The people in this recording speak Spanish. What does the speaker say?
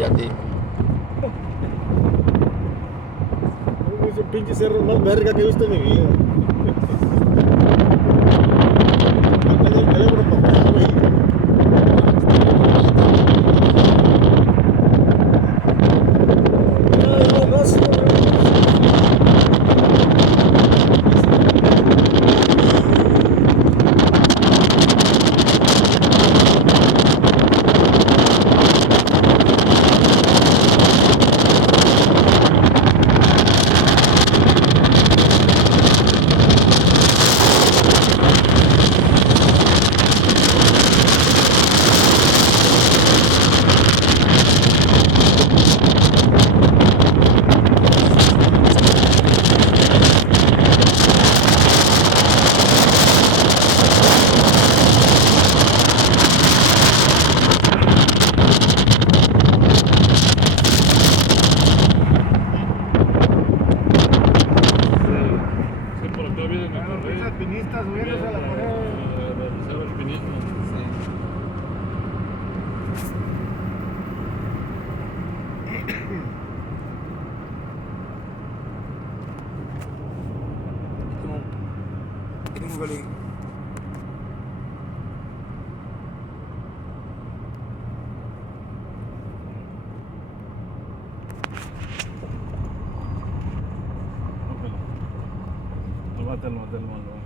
Cállate. Ese pinche cerro más verga que he visto en mi vida. Tengo el teléfono para acá, güey. Ay, no, sí, güey. Alpinistas subiéndose a la pared. Realizar alpinismo. Tómatelo,